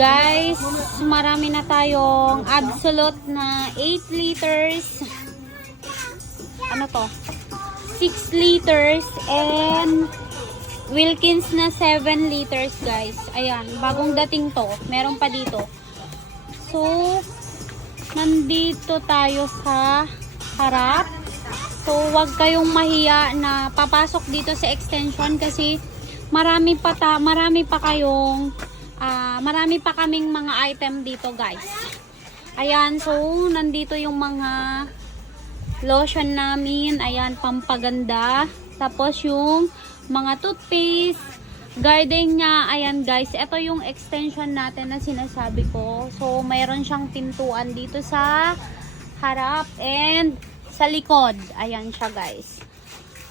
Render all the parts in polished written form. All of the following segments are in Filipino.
Guys, marami na tayong Absolute na 8 liters. Ano to? 6 liters and Wilkins na 7 liters, guys. Ayan, bagong dating to. Meron pa dito. So, nandito tayo sa harap. So, wag kayong mahiya na papasok dito sa extension kasi marami pa kaming mga item dito, guys. Ayan, so nandito yung mga lotion namin. Ayan, pampaganda. Tapos yung mga toothpaste, gardenia. Ayan, guys, ito yung extension natin na sinasabi ko. So, mayroon siyang pintuan dito sa harap and sa likod. Ayan siya, guys.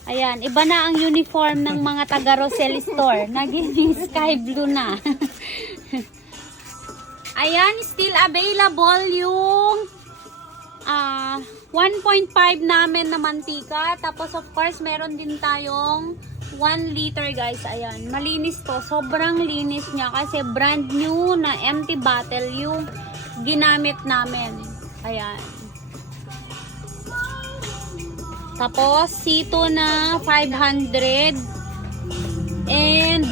Ayan, iba na ang uniform ng mga taga Rosel Store. Naging sky blue na. Ayan, still available yung 1.5 namin na mantika. Tapos of course, meron din tayong 1 liter, guys. Ayan, malinis to. Sobrang linis niya kasi brand new na empty bottle yung ginamit namin. Ayan. Tapos, sito na 500 and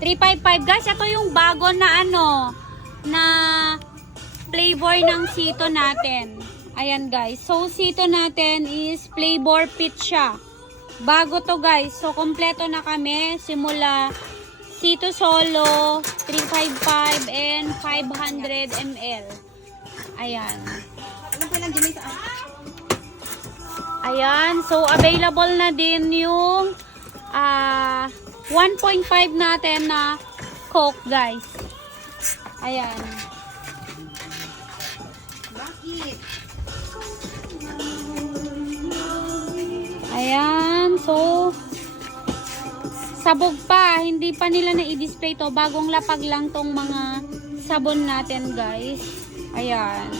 355, guys. Ito yung bago na na flavor ng sito natin. Ayan, guys. So, sito natin is flavor peach siya. Bago to, guys. So, kompleto na kami. Simula sito solo, 355 and 500 ml. Ayan. Ayan, so available na din yung 1.5 natin na Coke, guys. Ayan. Bakit? Ayan, so sabog pa, hindi pa nila na-i-display to. Bagong lapag lang tong mga sabon natin, guys. Ayan.